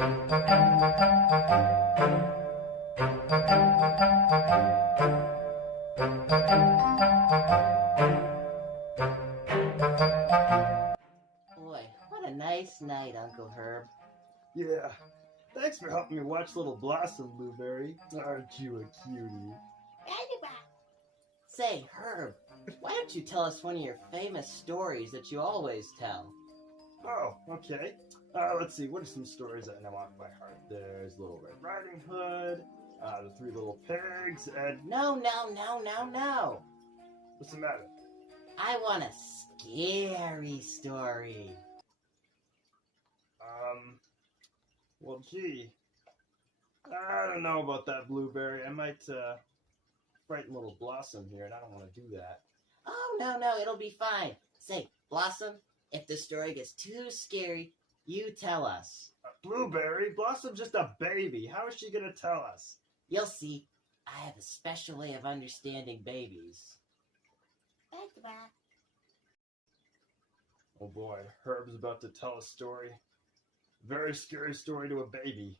Boy, what a nice night, Uncle Herb. Yeah. Thanks for helping me watch Little Blossom, Blueberry. Aren't you a cutie? Say, Herb, why don't you tell us one of your famous stories that you always tell? Oh, okay. Let's see. What are some stories that I know off by heart? There's Little Red Riding Hood, the Three Little Pigs, and... No. What's the matter? I want a scary story. Well, gee. I don't know about that, Blueberry. I might, frighten Little Blossom here, and I don't want to do that. Oh, no, it'll be fine. Say, Blossom, if the story gets too scary, you tell us. Blueberry? Blossom's just a baby. How is she going to tell us? You'll see. I have a special way of understanding babies. Oh boy, Herb's about to tell a story. Very scary story to a baby.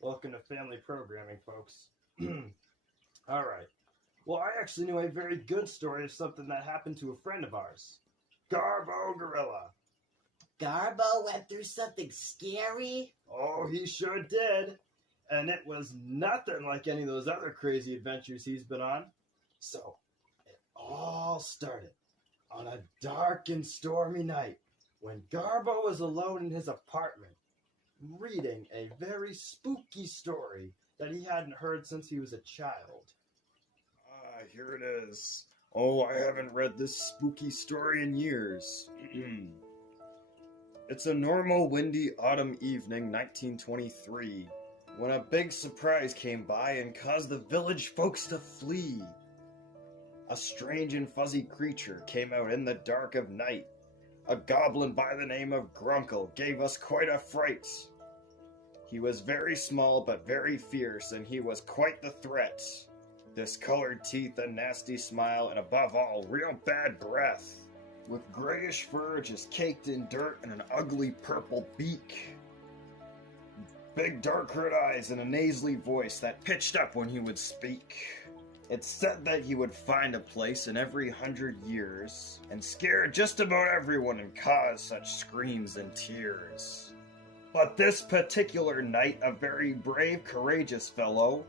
Welcome to family programming, folks. Alright. Well, I actually knew a very good story of something that happened to a friend of ours. Garbo Gorilla. Garbo went through something scary? Oh, he sure did. And it was nothing like any of those other crazy adventures he's been on. So, it all started on a dark and stormy night when Garbo was alone in his apartment, reading a very spooky story that he hadn't heard since he was a child. Here it is. Oh, I haven't read this spooky story in years. It's a normal windy autumn evening, 1923, when a big surprise came by and caused the village folks to flee. A strange and fuzzy creature came out in the dark of night. A goblin by the name of Grunkle gave us quite a fright. He was very small but very fierce, and he was quite the threat. Discolored teeth, a nasty smile, and above all, real bad breath. With grayish fur just caked in dirt and an ugly purple beak. Big dark red eyes and a nasally voice that pitched up when he would speak. It's said that he would find a place in every 100 years and scare just about everyone and cause such screams and tears. But this particular night, a very brave, courageous fellow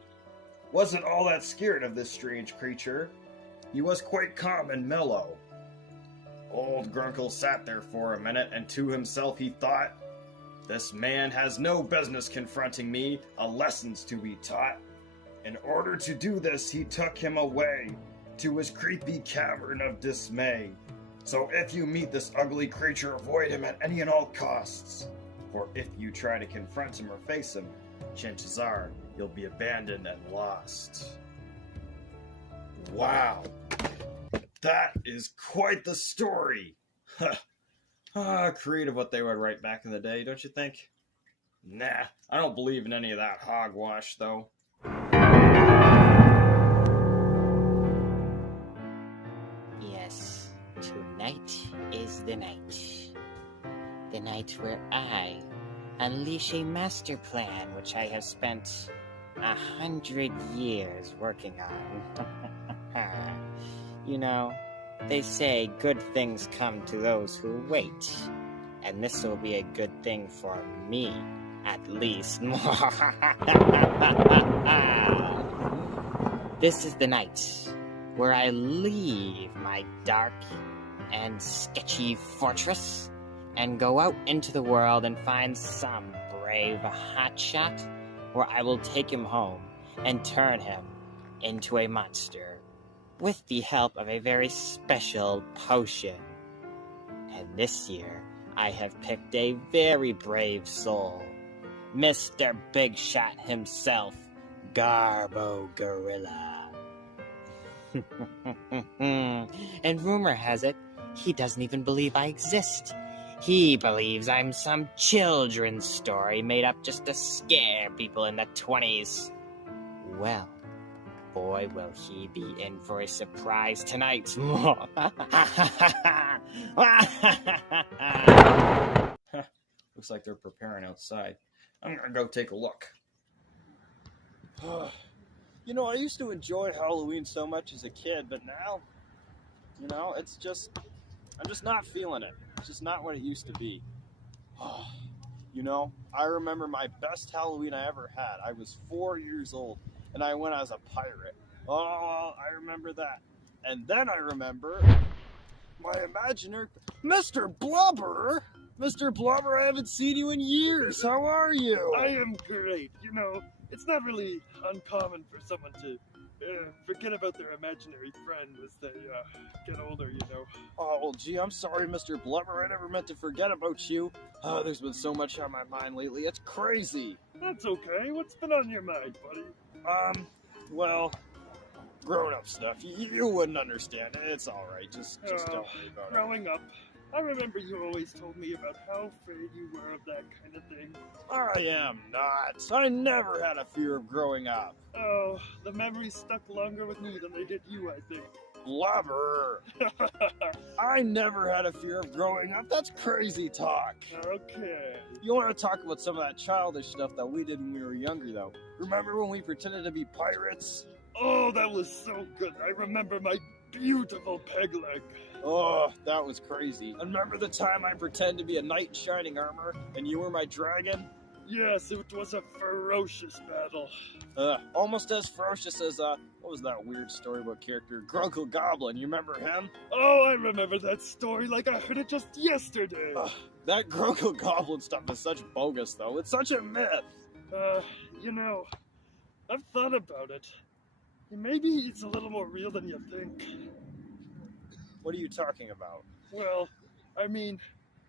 wasn't all that scared of this strange creature. He was quite calm and mellow. Old Grunkle sat there for a minute, and to himself he thought, "This man has no business confronting me, a lesson's to be taught." In order to do this, he took him away to his creepy cavern of dismay. So if you meet this ugly creature, avoid him at any and all costs. For if you try to confront him or face him, chances are you'll be abandoned and lost. Wow, that is quite the story. Creative what they would write back in the day, don't you think? Nah, I don't believe in any of that hogwash, though. Yes, tonight is the night. The night where I unleash a master plan which I have spent 100 years working on. You know, they say good things come to those who wait, and this will be a good thing for me, at least. This is the night where I leave my dark and sketchy fortress and go out into the world and find some brave hotshot where I will take him home and turn him into a monster with the help of a very special potion. And this year, I have picked a very brave soul, Mr. Big Shot himself, Garbo Gorilla. And rumor has it, he doesn't even believe I exist. He believes I'm some children's story made up just to scare people in the 20s. Well, boy, will he be in for a surprise tonight. Looks like they're preparing outside. I'm gonna go take a look. You know, I used to enjoy Halloween so much as a kid, but now, you know, I'm just not feeling it. It's just not what it used to be. You know, I remember my best Halloween I ever had. I was 4 years old, and I went as a pirate. Oh, I remember that. And then I remember my imaginary... Mr. Blubber! Mr. Blubber, I haven't seen you in years. How are you? I am great. You know, it's not really uncommon for someone to forget about their imaginary friend as they get older, you know. Oh, well, gee, I'm sorry, Mr. Blubber. I never meant to forget about you. There's been so much on my mind lately. It's crazy. That's okay. What's been on your mind, buddy? Well, grown-up stuff. You wouldn't understand. It's all right. Just don't worry about it. Growing up, I remember you always told me about how afraid you were of that kind of thing. I am not. I never had a fear of growing up. Oh, the memories stuck longer with me than they did you, I think. Blubber! I never had a fear of growing up. That's crazy talk. Okay. You want to talk about some of that childish stuff that we did when we were younger, though? Remember when we pretended to be pirates? Oh, that was so good. I remember my beautiful peg leg. Oh, that was crazy. And remember the time I pretended to be a knight in shining armor and you were my dragon? Yes, it was a ferocious battle. Almost as ferocious as, what was that weird story about character? Grunkle Goblin, you remember him? Oh, I remember that story like I heard it just yesterday. That Grunkle Goblin stuff is such bogus, though. It's such a myth. You know, I've thought about it. Maybe it's a little more real than you think. What are you talking about? Well, I mean,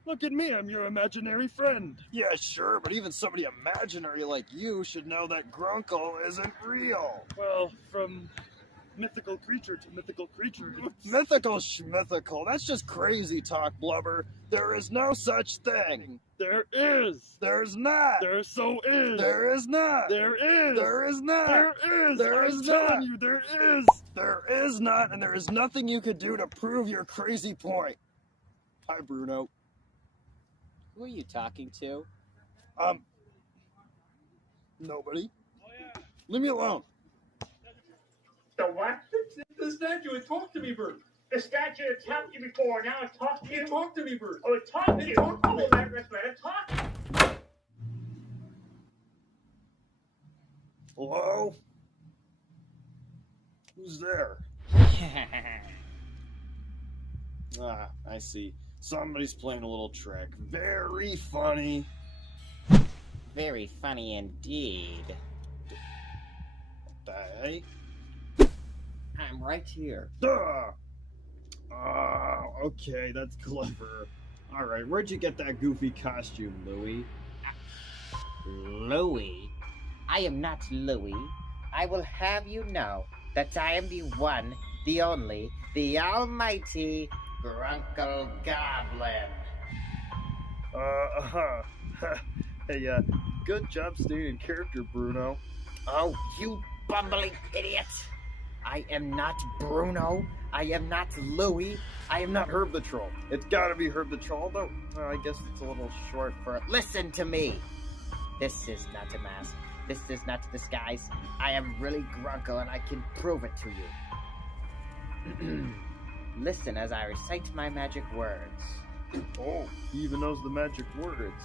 look at me, I'm your imaginary friend. Yeah, sure, but even somebody imaginary like you should know that Grunkle isn't real. Well, from mythical creature to mythical creature. Mythical schmythical, that's just crazy talk, Blubber. There is no such thing. There is. There's not. There so is. There is not. There is. There is not. There is. There is I'm not. telling you, there is. There is not, and there is nothing you could do to prove your crazy point. Hi, Bruno. Who are you talking to? Nobody. Leave me alone. The what? The statue, it talked to me, Bert. The statue that talked to you before, now it talks to you? It talked to me, Bert. Oh, it talked to you? Oh, well, let's let it talk. Hello? Who's there? I see. Somebody's playing a little trick. Very funny. Very funny indeed. Hey? I'm right here. Duh! Okay, that's clever. Alright, where'd you get that goofy costume, Louie? Louie? I am not Louie. I will have you know that I am the one, the only, the almighty Grunkle Goblin. Hey, good job staying in character, Bruno. Oh, you bumbling idiot! I am not Bruno. I am not Louie. I am not Herb the Troll. It's gotta be Herb the Troll, though. I guess it's a little short for... Listen to me. This is not a mask. This is not a disguise. I am really Grunkle, and I can prove it to you. Listen as I recite my magic words. Oh, he even knows the magic words.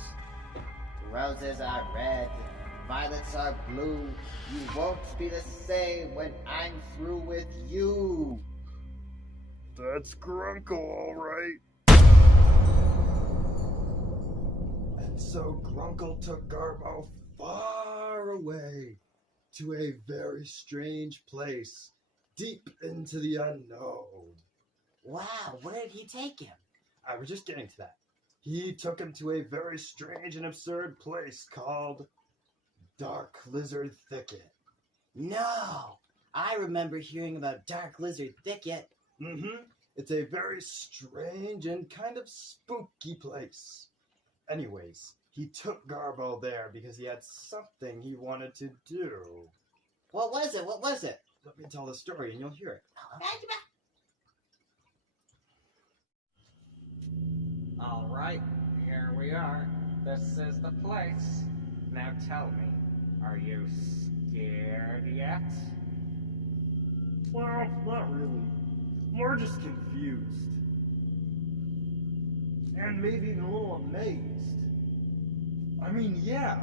Roses are red, violets are blue. You won't be the same when I'm through with you. That's Grunkle, all right. And so Grunkle took Garbo far away to a very strange place, deep into the unknown. Wow, where did he take him? I was just getting to that. He took him to a very strange and absurd place called Dark Lizard Thicket. No! I remember hearing about Dark Lizard Thicket. Mm-hmm. It's a very strange and kind of spooky place. Anyways, he took Garbo there because he had something he wanted to do. What was it? What was it? Let me tell the story and you'll hear it. All right, here we are. This is the place. Now tell me, are you scared yet? Well, not really. More just confused. And maybe even a little amazed. I mean, yeah.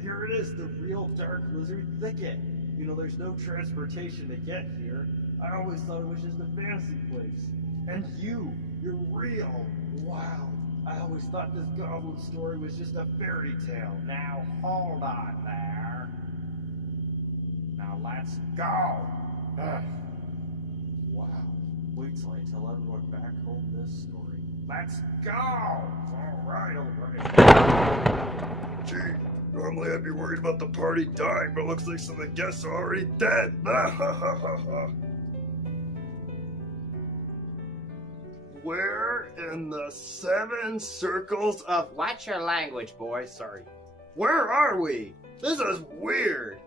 Here it is, the real Dark Lizard Thicket. You know, there's no transportation to get here. I always thought it was just a fantasy place. And you're real. Wow. I always thought this goblin story was just a fairy tale. Now hold on there. Now let's go. Wow. Wait till I tell everyone back home this story. Let's go. Alright. Gee, normally I'd be worried about the party dying, but it looks like some of the guests are already dead. Where in the 7 circles of... Watch your language, boy. Sorry. Where are we? This is weird.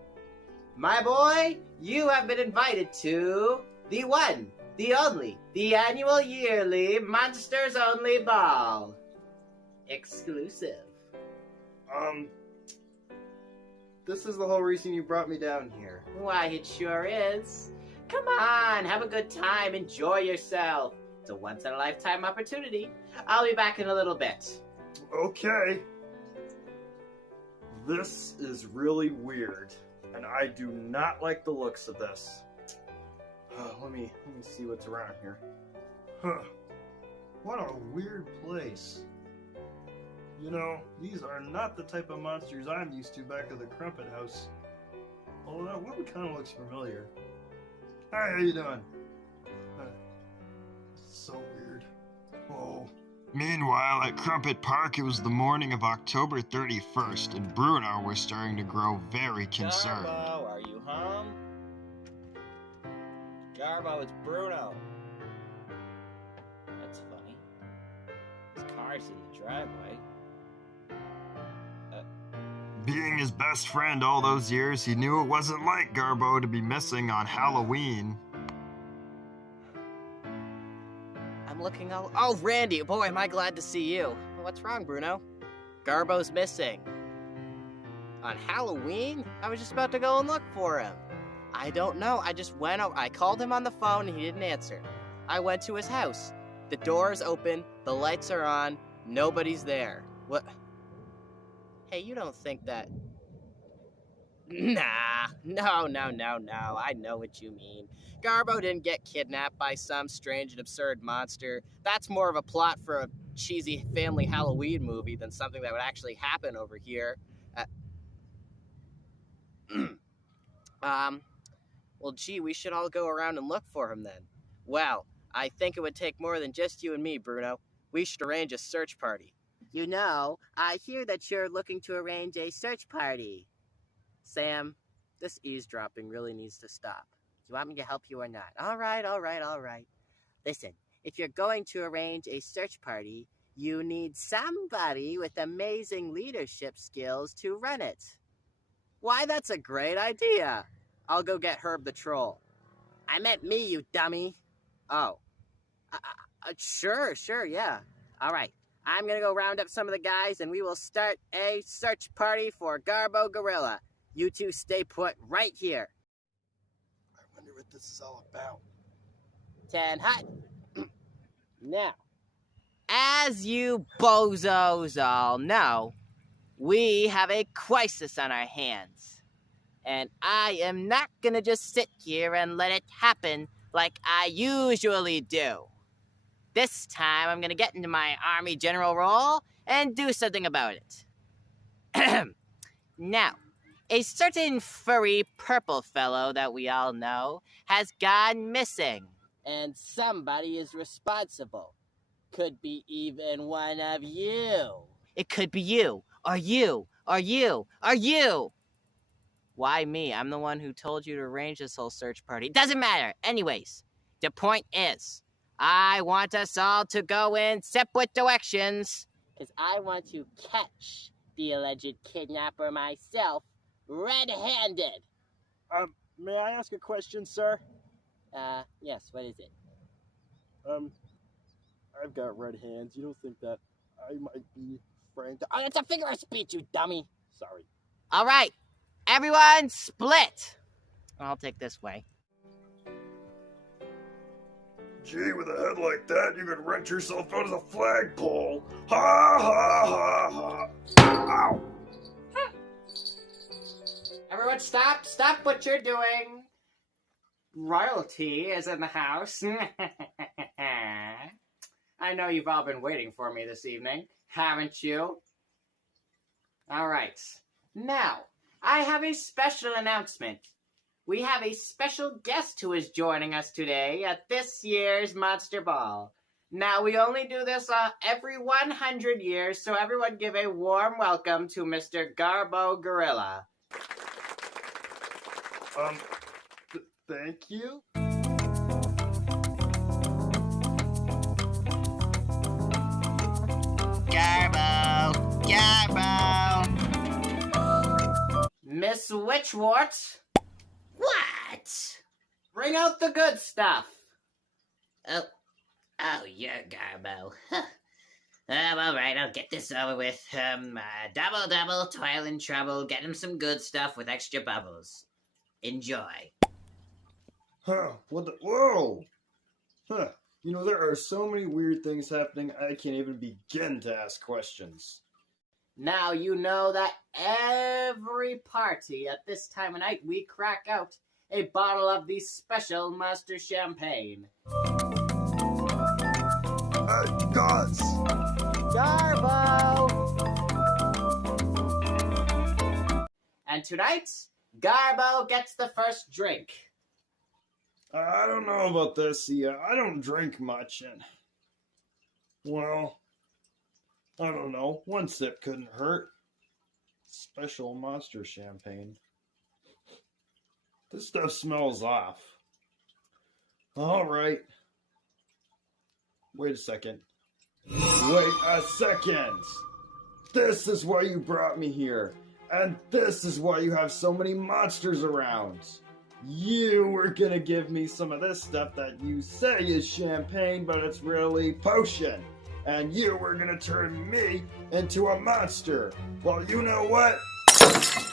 My boy, you have been invited to the one, the only, the annual yearly Monsters Only Ball. Exclusive. This is the whole reason you brought me down here. Why, it sure is. Come on, have a good time, enjoy yourself. It's a once-in-a-lifetime opportunity. I'll be back in a little bit. Okay. This is really weird, and I do not like the looks of this. Let me see what's around here. Huh. What a weird place. You know, these are not the type of monsters I'm used to back at the Crumpit house. Although that one kind of looks familiar. Hi, how you doing? So weird. Whoa. Meanwhile, at Crumpit Park, it was the morning of October 31st, and Bruno was starting to grow very concerned. Garbo, are you home? Garbo, it's Bruno. That's funny. His car's in the driveway. Being his best friend all those years, he knew it wasn't like Garbo to be missing on Halloween. I'm looking all... Oh, Randy, boy, am I glad to see you. What's wrong, Bruno? Garbo's missing. On Halloween? I was just about to go and look for him. I don't know. I just went out. I called him on the phone and he didn't answer. I went to his house. The door's open. The lights are on. Nobody's there. What? Hey, you don't think that... Nah. No. I know what you mean. Garbo didn't get kidnapped by some strange and absurd monster. That's more of a plot for a cheesy family Halloween movie than something that would actually happen over here. Well, gee, we should all go around and look for him then. Well, I think it would take more than just you and me, Bruno. We should arrange a search party. You know, I hear that you're looking to arrange a search party. Sam, this eavesdropping really needs to stop. Do you want me to help you or not? All right. Listen, if you're going to arrange a search party, you need somebody with amazing leadership skills to run it. Why, that's a great idea. I'll go get Herb the Troll. I meant me, you dummy. Oh. Sure, yeah. All right. I'm going to go round up some of the guys, and we will start a search party for Garbo Gorilla. You two stay put right here. I wonder what this is all about. 10 hot. Now, as you bozos all know, we have a crisis on our hands. And I am not going to just sit here and let it happen like I usually do. This time, I'm going to get into my Army General role and do something about it. Now, a certain furry purple fellow that we all know has gone missing. And somebody is responsible. Could be even one of you. It could be you, or you, or you, or you. Why me? I'm the one who told you to arrange this whole search party. Doesn't matter. Anyways, the point is, I want us all to go in separate directions. Because I want to catch the alleged kidnapper myself, red-handed. May I ask a question, sir? Yes, what is it? I've got red hands. You don't think that I might be friend? Oh, it's a figure of speech, you dummy. Sorry. All right, everyone split. I'll take this way. Gee, with a head like that, you could wrench yourself out of the flagpole. Ha ha ha ha. Ow. Everyone stop what you're doing. Royalty is in the house. I know you've all been waiting for me this evening, haven't you? All right. Now, I have a special announcement. We have a special guest who is joining us today at this year's Monster Ball. Now, we only do this every 100 years, so everyone give a warm welcome to Mr. Garbo Gorilla. Thank you. Garbo! Garbo! Miss Witchwort, What? bring out the good stuff. Oh, you're Garbo. Huh. All right, I'll get this over with. Double, toil and trouble, get him some good stuff with extra bubbles. Enjoy. Huh, what the? Whoa! Huh, you know, there are so many weird things happening, I can't even begin to ask questions. Now you know that every party at this time of night we crack out a bottle of the special Monster Champagne. Gods! Garbo! And tonight, Garbo gets the first drink. I don't know about this, I don't drink much, and... well... I don't know, one sip couldn't hurt. Special Monster Champagne. This stuff smells off. Alright. Wait a second. Wait a second! This is why you brought me here. And this is why you have so many monsters around. You were gonna give me some of this stuff that you say is champagne, but it's really potion. And you were gonna turn me into a monster. Well, you know what?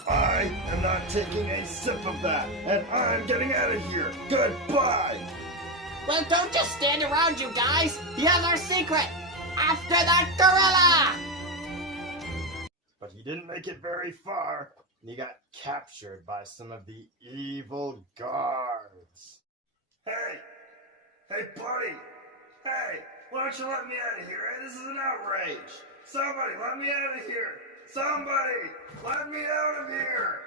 I am not taking a sip of that, and I'm getting out of here. Goodbye! Well, don't just stand around, you guys. Here's our secret. After that gorilla! But he didn't make it very far, and he got captured by some of the evil guards. Hey! Hey, buddy! Hey! Why don't you let me out of here? Hey, this is an outrage! Somebody, let me out of here! Somebody, let me out of here!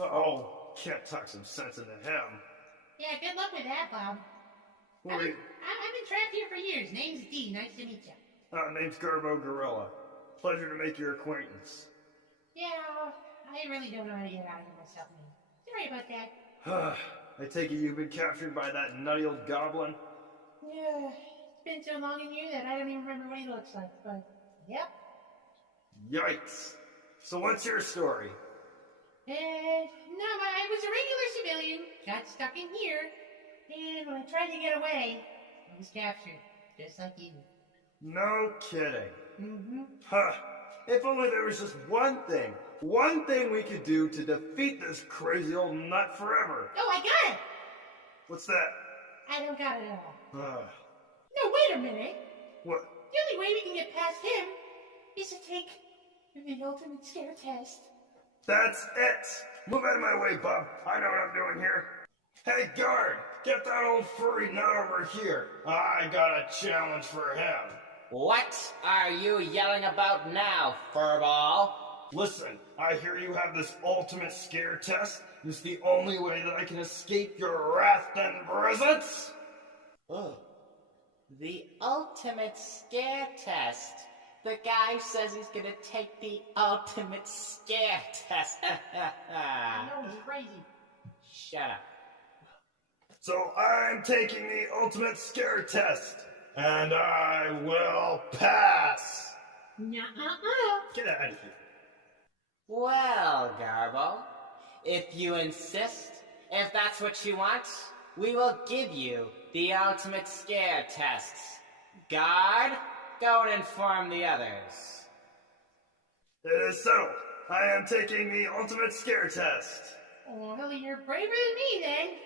Oh, can't talk some sense into him. Yeah, good luck with that, Bob. I've been trapped here for years. Name's D. Nice to meet you. Name's Garbo Gorilla. Pleasure to make your acquaintance. Yeah, I really don't know how to get out of here myself, man. Sorry about that. I take it you've been captured by that nutty old goblin? Yeah, it's been so long in here that I don't even remember what he looks like, but yep. Yikes. So what's your story? No, I was a regular civilian, got stuck in here, and when I tried to get away, I was captured, just like you. No kidding. Mm-hmm. Huh. If only there was just one thing we could do to defeat this crazy old nut forever. Oh, I got it! What's that? I don't got it at all. Uh, No, wait a minute. what? The only way we can get past him is to take the ultimate scare test. That's it! Move out of my way, bub. I know what I'm doing here. Hey, guard! Get that old furry nut over here. I got a challenge for him. What are you yelling about now, furball? Listen, I hear you have this ultimate scare test. It's the only way that I can escape your wrath and presence. Oh. The ultimate scare test. The guy says he's gonna take the ultimate scare test. I know he's crazy. Shut up. So I'm taking the ultimate scare test. And I will pass. Nuh-uh-uh. Get out of here. Well, Garbo, if you insist, if that's what you want, we will give you the ultimate scare tests. Guard, go and inform the others. It is settled. I am taking the ultimate scare test. Well, you're braver than me then.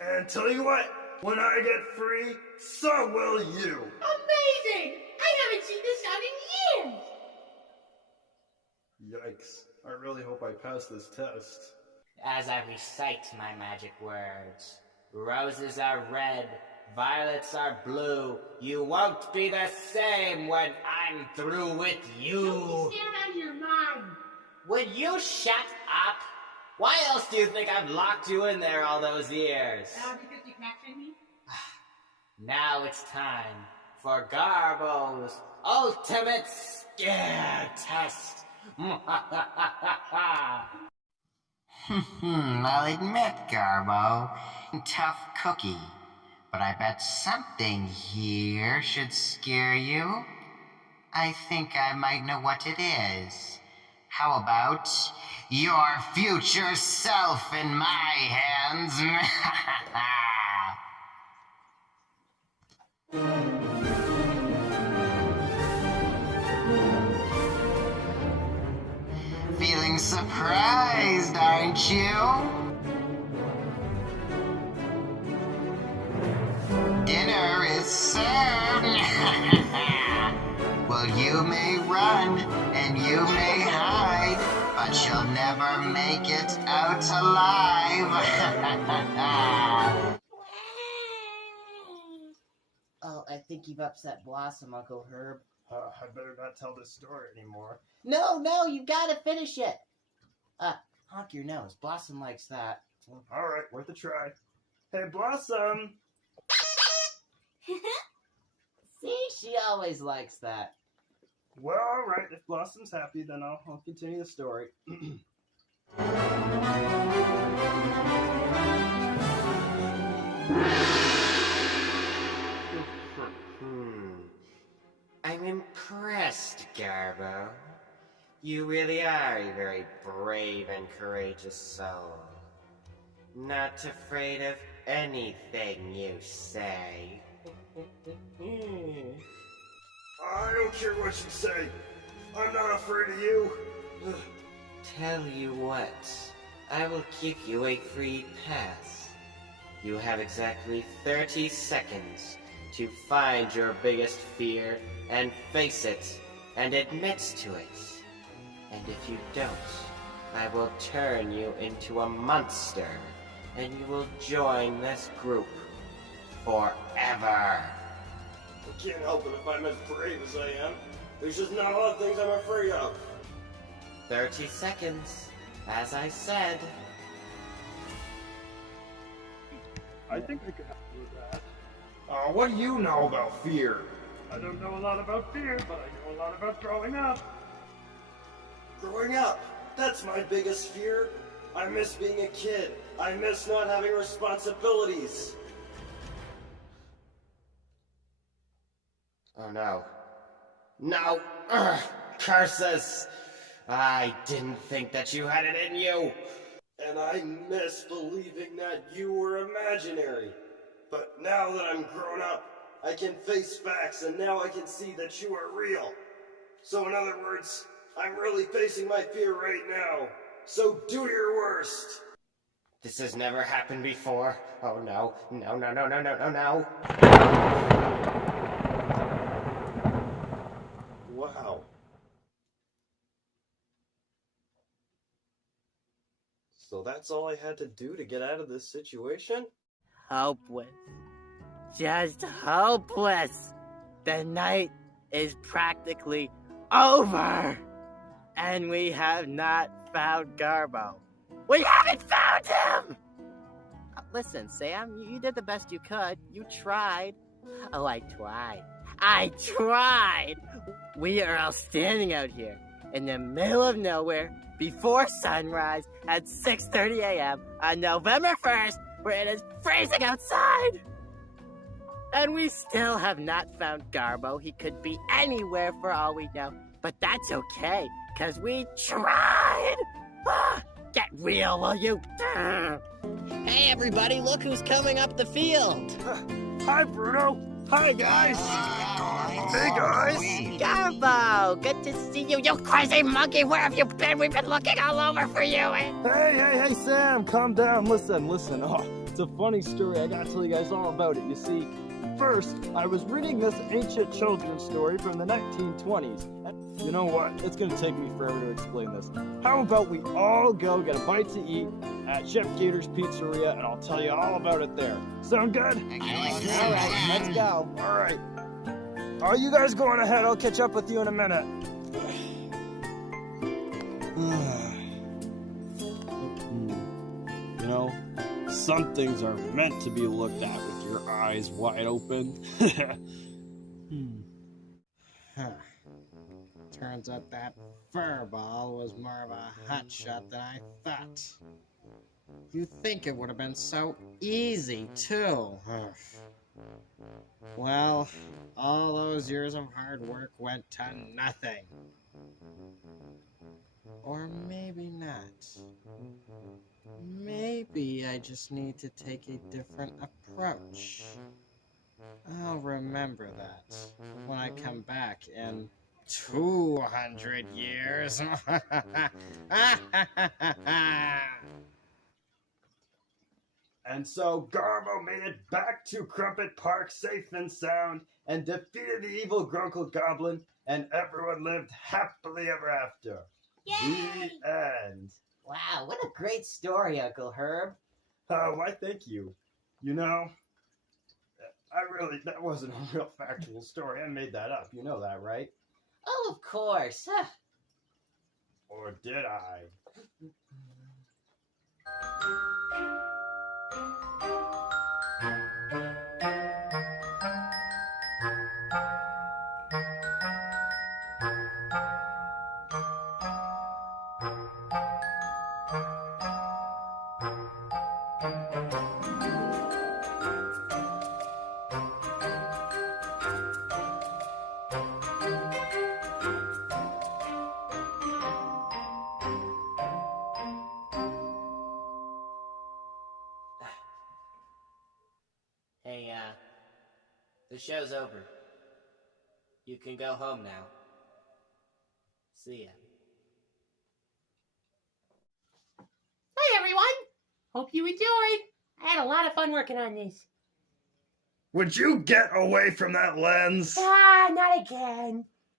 And tell you what, when I get free, so will you. Amazing! I haven't seen the sun in years. Yikes. I really hope I pass this test. As I recite my magic words, roses are red, violets are blue. You won't be the same when I'm through with you. Don't be scared out of your mind. Would you shut up? Why else do you think I've locked you in there all those years? Because you captured me? Now it's time for Garbo's ultimate scare test. I'll admit, Garbo, tough cookie, but I bet something here should scare you. I think I might know what it is. How about your future self in my hands? Feeling surprised, aren't you? Dinner is served. Well, you may run and you may hide, but you'll never make it out alive. Oh, I think you've upset Blossom, Uncle Herb. I better not tell this story anymore. No, you've got to finish it. Honk your nose. Blossom likes that. Alright, worth a try. Hey, Blossom! See, she always likes that. Well, alright, if Blossom's happy, then I'll continue the story. I'm impressed, Garbo. You really are a very brave and courageous soul. Not afraid of anything you say. I don't care what you say. I'm not afraid of you. Tell you what, I will give you a free pass. You have exactly 30 seconds to find your biggest fear and face it and admit to it. And if you don't, I will turn you into a monster and you will join this group forever. I can't help it if I'm as brave as I am. There's just not a lot of things I'm afraid of. 30 seconds, as I said. I think I could help you with that. What do you know about fear? I don't know a lot about fear, but I know a lot about growing up. Growing up, that's my biggest fear. I miss being a kid. I miss not having responsibilities. Oh no. No! Ugh, curses! I didn't think that you had it in you! And I miss believing that you were imaginary. But now that I'm grown up, I can face facts and now I can see that you are real. So in other words, I'm really facing my fear right now. So do your worst. This has never happened before. Oh no. No. Wow. So that's all I had to do to get out of this situation? Hopeless. Just hopeless. The night is practically over. And we have not found Garbo. We haven't found him! Listen, Sam, you did the best you could. You tried. Oh, I tried. We are all standing out here in the middle of nowhere before sunrise at 6:30 a.m. on November 1st, where it is freezing outside. And we still have not found Garbo. He could be anywhere for all we know. But that's okay, because we tried! Get real, will you? Hey, everybody, look who's coming up the field! Hi, Bruno! Hi, guys! Hey guys! Garbo, good to see you. You crazy monkey, where have you been? We've been looking all over for you. Hey, Sam, calm down. Listen. Oh, it's a funny story. I gotta tell you guys all about it. You see, first, I was reading this ancient children's story from the 1920s. And you know what? It's gonna take me forever to explain this. How about we all go get a bite to eat at Chef Gator's Pizzeria, and I'll tell you all about it there. Sound good? All right, let's go. All right. Are you guys going ahead? I'll catch up with you in a minute. You know, some things are meant to be looked at with your eyes wide open. Turns out that furball was more of a hotshot than I thought. You'd think it would have been so easy, too. Well, all those years of hard work went to nothing. Or maybe not. Maybe I just need to take a different approach. I'll remember that when I come back in 200 years. And so Garbo made it back to Crumpit Park safe and sound and defeated the evil Grunkle goblin, and everyone lived happily ever after. Yay! The end. Wow, what a great story, Uncle Herb. Why, thank you. You know, that wasn't a real factual story. I made that up. You know that, right? Oh, of course. Or did I? Hey, the show's over. You can go home now. See ya. Hi, everyone. Hope you enjoyed. I had a lot of fun working on this. Would you get away from that lens? Ah, not again.